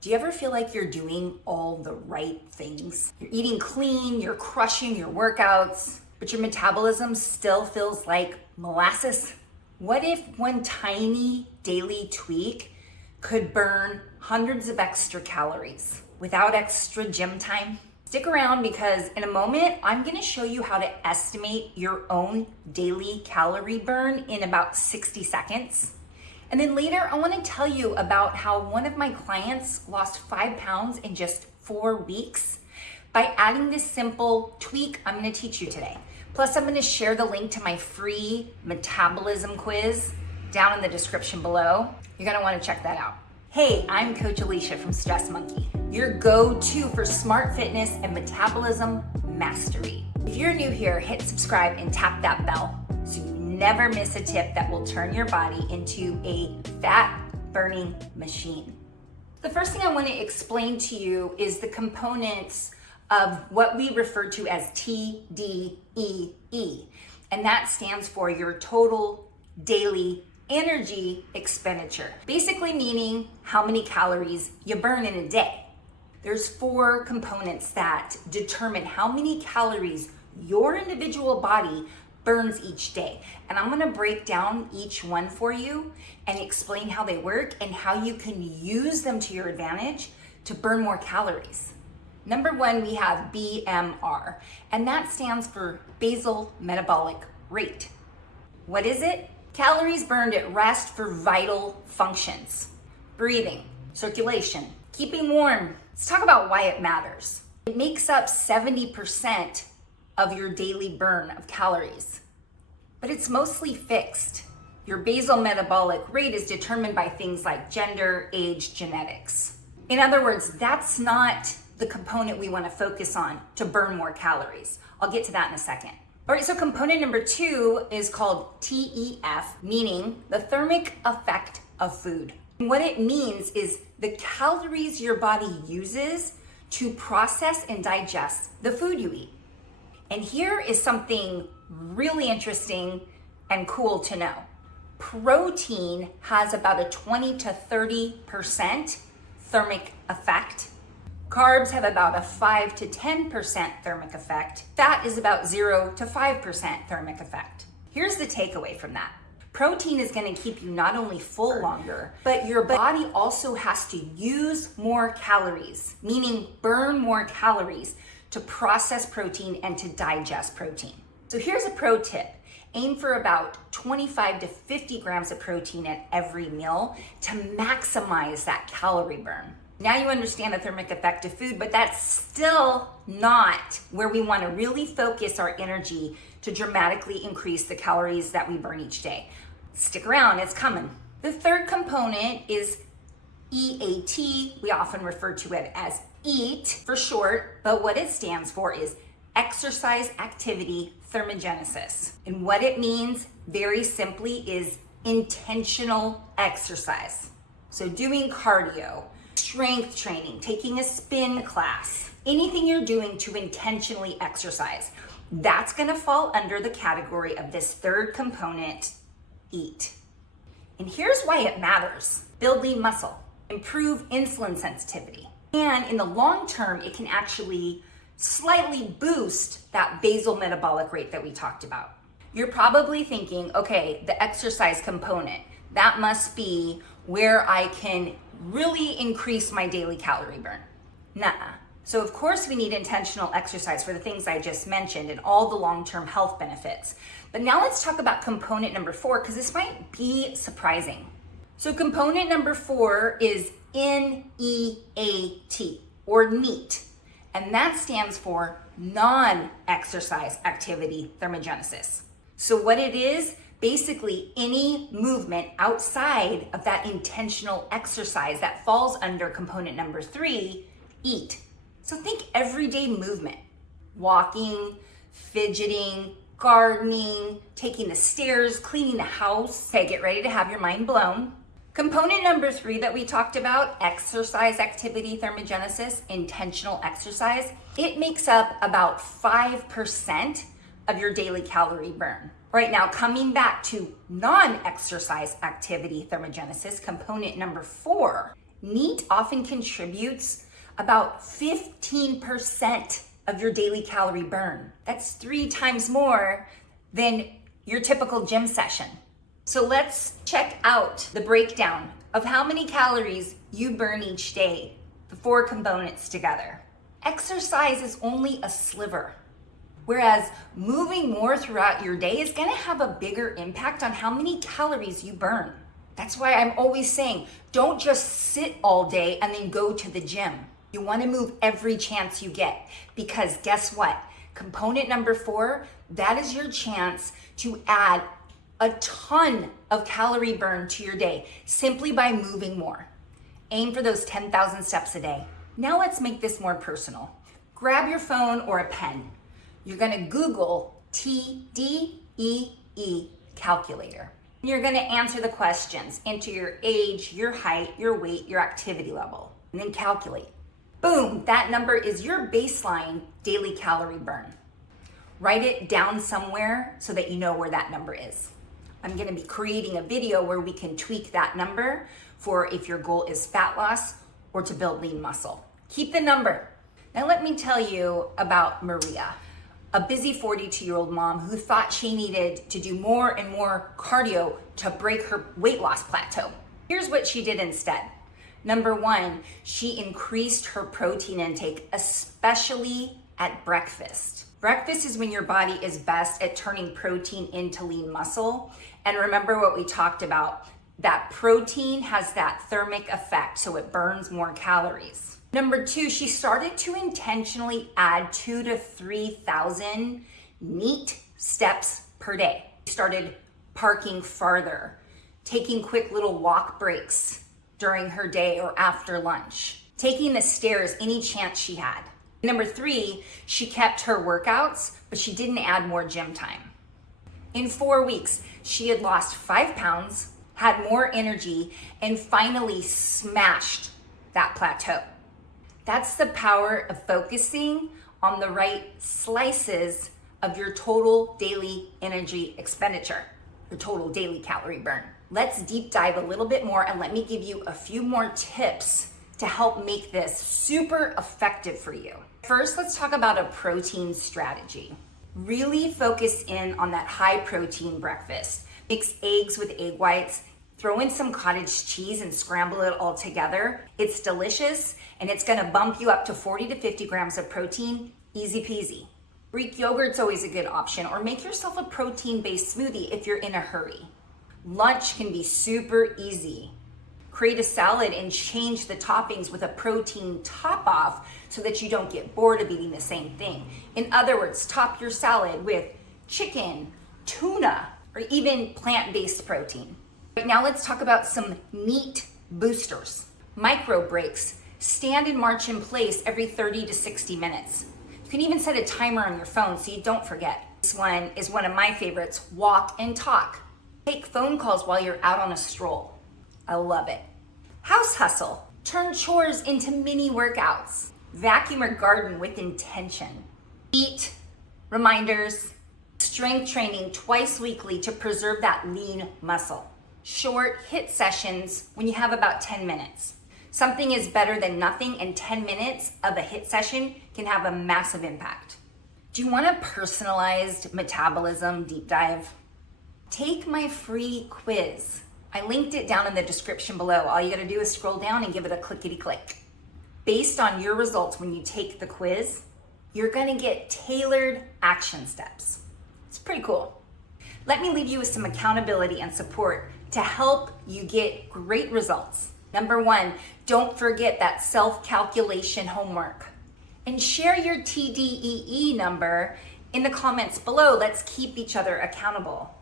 Do you ever feel like you're doing all the right things? You're eating clean, you're crushing your workouts, but your metabolism still feels like molasses? What if one tiny daily tweak could burn hundreds of extra calories without extra gym time? Stick around because in a moment, I'm gonna show you how to estimate your own daily calorie burn in about 60 seconds. And then later, I wanna tell you about how one of my clients lost 5 pounds in just 4 weeks by adding this simple tweak I'm gonna teach you today. Plus, I'm gonna share the link to my free metabolism quiz down in the description below. You're gonna wanna check that out. Hey, I'm Coach Alicia from Stress Monkee, your go-to for smart fitness and metabolism mastery. If you're new here, hit subscribe and tap that bell so you never miss a tip that will turn your body into a fat-burning machine. The first thing I want to explain to you is the components of what we refer to as TDEE, and that stands for your total daily energy expenditure, basically meaning how many calories you burn in a day. There's 4 components that determine how many calories your individual body burns each day. And I'm gonna break down each one for you and explain how they work and how you can use them to your advantage to burn more calories. Number 1, we have BMR, and that stands for Basal Metabolic Rate. What is it? Calories burned at rest for vital functions. Breathing, circulation, keeping warm. Let's talk about why it matters. It makes up 70% of your daily burn of calories, but it's mostly fixed. Your basal metabolic rate is determined by things like gender, age, genetics. In other words, that's not the component we want to focus on to burn more calories. I'll get to that in a second. All right, so component number 2 is called TEF, meaning the thermic effect of food. And what it means is the calories your body uses to process and digest the food you eat. And here is something really interesting and cool to know. Protein has about a 20 to 30% thermic effect. Carbs have about a 5 to 10% thermic effect. Fat is about 0 to 5% thermic effect. Here's the takeaway from that. Protein is gonna keep you not only full longer, but your body also has to use more calories, meaning burn more calories to process protein and to digest protein. So here's a pro tip. Aim for about 25 to 50 grams of protein at every meal to maximize that calorie burn. Now you understand the thermic effect of food, but that's still not where we want to really focus our energy to dramatically increase the calories that we burn each day. Stick around, it's coming. The third component is EAT. We often refer to it as EAT for short, but what it stands for is exercise activity thermogenesis. And what it means very simply is intentional exercise. So doing cardio, strength training, taking a spin class, anything you're doing to intentionally exercise, that's gonna fall under the category of this third component, EAT. And here's why it matters. Build lean muscle, improve insulin sensitivity, and in the long term, it can actually slightly boost that basal metabolic rate that we talked about. You're probably thinking, okay, the exercise component, that must be where I can really increase my daily calorie burn. Nuh-uh. So of course we need intentional exercise for the things I just mentioned and all the long-term health benefits. But now let's talk about component number 4, because this might be surprising. So component number 4 is NEAT, or NEAT, and that stands for non-exercise activity thermogenesis. So what it is, basically any movement outside of that intentional exercise that falls under component number 3, EAT. So think everyday movement, walking, fidgeting, gardening, taking the stairs, cleaning the house. Okay, get ready to have your mind blown. Component number 3 that we talked about, exercise activity thermogenesis, intentional exercise, it makes up about 5% of your daily calorie burn. Right now, coming back to non-exercise activity thermogenesis, component number 4, Meat often contributes about 15% of your daily calorie burn. That's 3 times more than your typical gym session. So let's check out the breakdown of how many calories you burn each day, the 4 components together. Exercise is only a sliver, whereas moving more throughout your day is gonna have a bigger impact on how many calories you burn. That's why I'm always saying, don't just sit all day and then go to the gym. You wanna move every chance you get, because guess what? Component number 4, that is your chance to add a ton of calorie burn to your day simply by moving more. Aim for those 10,000 steps a day. Now let's make this more personal. Grab your phone or a pen. You're gonna Google TDEE calculator. You're gonna answer the questions, enter your age, your height, your weight, your activity level, and then calculate. Boom, that number is your baseline daily calorie burn. Write it down somewhere so that you know where that number is. I'm gonna be creating a video where we can tweak that number for if your goal is fat loss or to build lean muscle. Keep the number. Now let me tell you about Maria, a busy 42-year-old mom who thought she needed to do more and more cardio to break her weight loss plateau. Here's what she did instead. Number 1, she increased her protein intake, especially at breakfast. Breakfast is when your body is best at turning protein into lean muscle. And remember what we talked about, that protein has that thermic effect, so it burns more calories. Number 2, she started to intentionally add 2,000 to 3,000 neat steps per day. She started parking farther, taking quick little walk breaks during her day or after lunch, taking the stairs any chance she had. Number 3, she kept her workouts, but she didn't add more gym time. In 4 weeks, she had lost 5 pounds, had more energy, and finally smashed that plateau. That's the power of focusing on the right slices of your total daily energy expenditure, your total daily calorie burn. Let's deep dive a little bit more and let me give you a few more tips to help make this super effective for you. First, let's talk about a protein strategy. Really focus in on that high protein breakfast. Mix eggs with egg whites, throw in some cottage cheese and scramble it all together. It's delicious and it's gonna bump you up to 40 to 50 grams of protein, easy peasy. Greek yogurt's always a good option, or make yourself a protein-based smoothie if you're in a hurry. Lunch can be super easy. Create a salad and change the toppings with a protein top off so that you don't get bored of eating the same thing. In other words, top your salad with chicken, tuna, or even plant-based protein. Right now, let's talk about some neat boosters. Micro breaks. Stand and march in place every 30 to 60 minutes. You can even set a timer on your phone so you don't forget. This one is one of my favorites, walk and talk. Take phone calls while you're out on a stroll. I love it. House hustle. Turn chores into mini workouts. Vacuum or garden with intention. Eat reminders. Strength training twice weekly to preserve that lean muscle. Short HIIT sessions when you have about 10 minutes. Something is better than nothing, and 10 minutes of a HIIT session can have a massive impact. Do you want a personalized metabolism deep dive? Take my free quiz. I linked it down in the description below. All you gotta do is scroll down and give it a clickety-click. Based on your results when you take the quiz, you're gonna get tailored action steps. It's pretty cool. Let me leave you with some accountability and support to help you get great results. Number 1, don't forget that self-calculation homework. And share your TDEE number in the comments below. Let's keep each other accountable.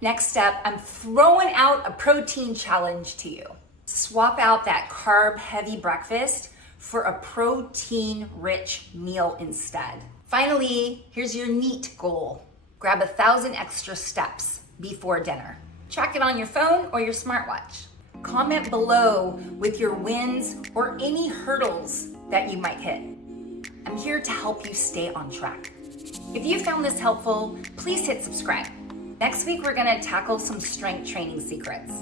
Next step, I'm throwing out a protein challenge to you. Swap out that carb-heavy breakfast for a protein-rich meal instead. Finally, here's your neat goal. Grab 1,000 extra steps before dinner. Track it on your phone or your smartwatch. Comment below with your wins or any hurdles that you might hit. I'm here to help you stay on track. If you found this helpful, please hit subscribe. Next week, we're gonna tackle some strength training secrets.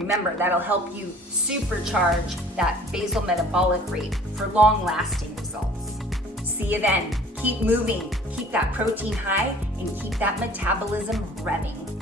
Remember, that'll help you supercharge that basal metabolic rate for long-lasting results. See you then. Keep moving, keep that protein high, and keep that metabolism revving.